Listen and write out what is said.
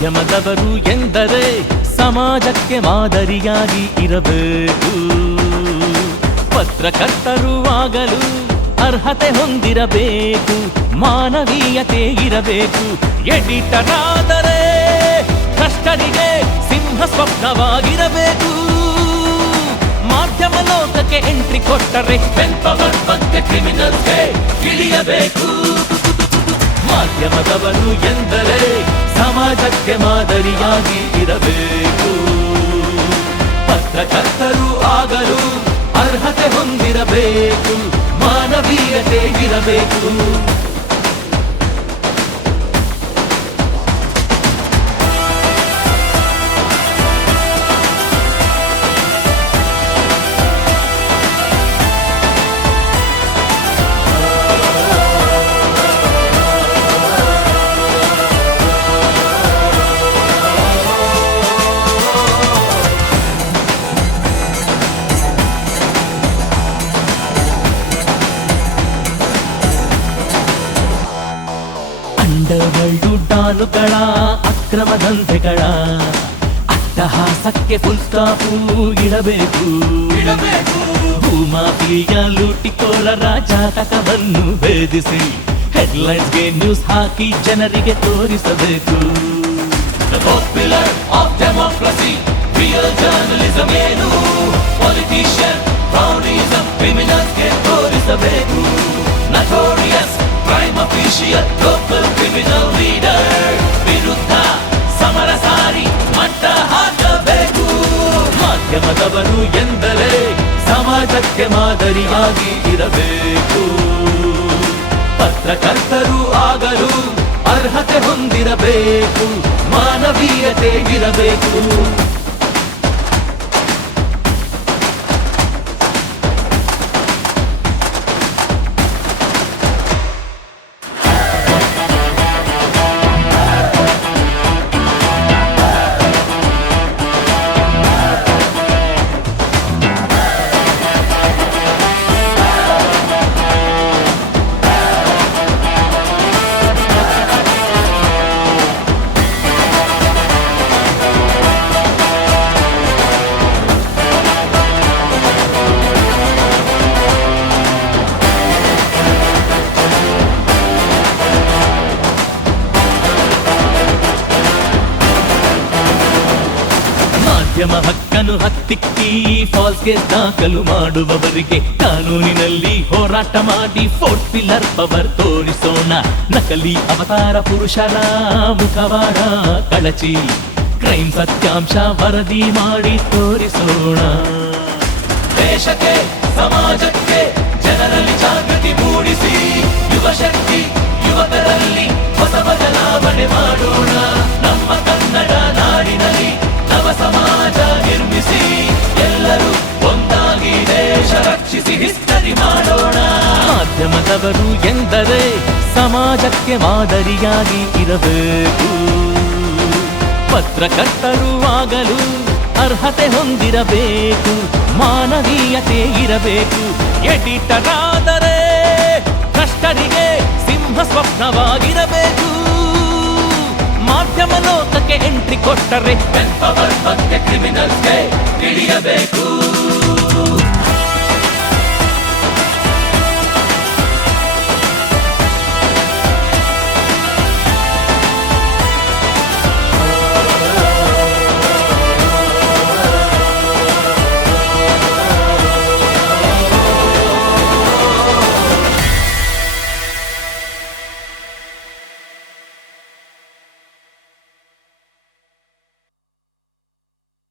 ಮಾಧ್ಯಮದವರು ಎಂದರೆ ಸಮಾಜಕ್ಕೆ ಮಾದರಿಯಾಗಿ ಇರಬೇಕು. ಪತ್ರಕರ್ತರು ಆಗಲು ಅರ್ಹತೆ ಹೊಂದಿರಬೇಕು, ಮಾನವೀಯತೆ ಇರಬೇಕು. ಎಡಿಟರ್ ಆದರೆ ಕಷ್ಟರಿಗೆ ಸಿಂಹ ಸ್ವಪ್ನವಾಗಿರಬೇಕು. ಮಾಧ್ಯಮ ಲೋಕಕ್ಕೆ ಎಂಟ್ರಿ ಕೊಟ್ಟರೆ ಪೆನ್ಪವರ್ ಬಗ್ಗೆ ಕ್ರಿಮಿನಲ್ಸ್ಗೆ ಇಳಿಯಬೇಕು. ಮಾಧ್ಯಮದವರು ಎಂದರೆ ಸಮಾಜಕ್ಕೆ ಮಾದರಿಯಾಗಿ ಇರಬೇಕು. ಪತ್ರಕರ್ತರು ಆಗಲು ಅರ್ಹತೆ ಹೊಂದಿರಬೇಕು, ಮಾನವೀಯತೆ ಇರಬೇಕು. ಅಂಡರ್ವರ್ಲ್ಡ್ ಡಾನುಗಳ ಅಕ್ರಮ ದಂಧೆಗಳ ಅಟ್ಟಹಾಸಕ್ಕೆ ಫುಲ್ ಸ್ಟಾಪು ಇಡಬೇಕು. ಭೂಮಾಫಿಯ ಲೂಟಿಕೋರರ ಜಾತಕವನ್ನು ಭೇದಿಸಿ ಹೆಡ್ಲೈನ್ಸ್ಗೆ ನ್ಯೂಸ್ ಹಾಕಿ ಜನರಿಗೆ ತೋರಿಸಬೇಕು. Popular of democracy real journalism ಏನು, ಪೊಲಿಟಿಷಿಯನ್ ರೌಡಿಸಂ ಕ್ರಿಮಿನಲ್ಸ್ಗೆ ತೋರಿಸಬೇಕು. Notorious crime official local criminal leader ವಿರುದ್ಧ ಸಮರ ಸಾರಿ ಮಟ್ಟ ಹಾಕಬೇಕು. ಮಾಧ್ಯಮದವರು ಎಂದರೆ ಸಮಾಜಕ್ಕೆ ಮಾದರಿಯಾಗಿ ಇರಬೇಕು. ಪತ್ರಕರ್ತರು ಆಗಲು ಅರ್ಹತೆ ಹೊಂದಿರಬೇಕು, ಮಾನವೀಯತೆ ಇರಬೇಕು. ಮಾಧ್ಯಮ ಹಕ್ಕನ್ನು ಹತ್ತಿಕ್ಕಿ ಫಾಲ್ಸ್ ಕೇಸ್ ದಾಖಲು ಮಾಡುವವರಿಗೆ ಕಾನೂನಿನಲ್ಲಿ ಹೋರಾಟ ಮಾಡಿ ಫೋರ್ತ್ ಪಿಲ್ಲರ್ ಪವರ್ ತೋರಿಸೋಣ. ನಕಲಿ ಅವತಾರ ಪುರುಷರ ಮುಖವಾಡ ಕಳಚಿ ಕ್ರೈಮ್ ಸತ್ಯಾಂಶ ವರದಿ ಮಾಡಿ ತೋರಿಸೋಣ. ದೇಶಕ್ಕೆ ಸಮಾಜಕ್ಕೆ ಜನರಲ್ಲಿ ಜಾಗೃತಿ ಮೂಡಿಸಿ ಯುವ ಶಕ್ತಿ ಯುವಕರಲ್ಲಿ ಹೊಸ ಬದಲಾವಣೆ ಮಾಡೋಣ. ನಮ್ಮ ಕನ್ನಡ ನಾಡಿನಲ್ಲಿ ನವ ಸಮಾಜ ನಿರ್ಮಿಸಿ ಎಲ್ಲರೂ ಒಂದಾಗಿ ದೇಶ ರಕ್ಷಿಸಿ ಹಿಸ್ಟರಿ ಮಾಡೋಣ. ಮಾಧ್ಯಮದವರು ಎಂದರೆ ಸಮಾಜಕ್ಕೆ ಮಾದರಿಯಾಗಿ ಇರಬೇಕು. ಪತ್ರಕರ್ತರು ಆಗಲು ಅರ್ಹತೆ ಹೊಂದಿರಬೇಕು, ಮಾನವೀಯತೆ ಇರಬೇಕು. ಎಡಿಟರ್ ಆದರೆ ಕಷ್ಟರಿಗೆ ಸಿಂಹ ಸ್ವಪ್ನವಾಗಿರಬೇಕು. ಮಾಧ್ಯಮ ಲೋಕಕ್ಕೆ ಎಂಟ್ರಿ ಕೊಟ್ಟರೆ ಪೆನ್ಪವರ್ ಬಗ್ಗೆ ಕ್ರಿಮಿನಲ್ಸ್ಗೆ ಇಳಿಯಬೇಕು.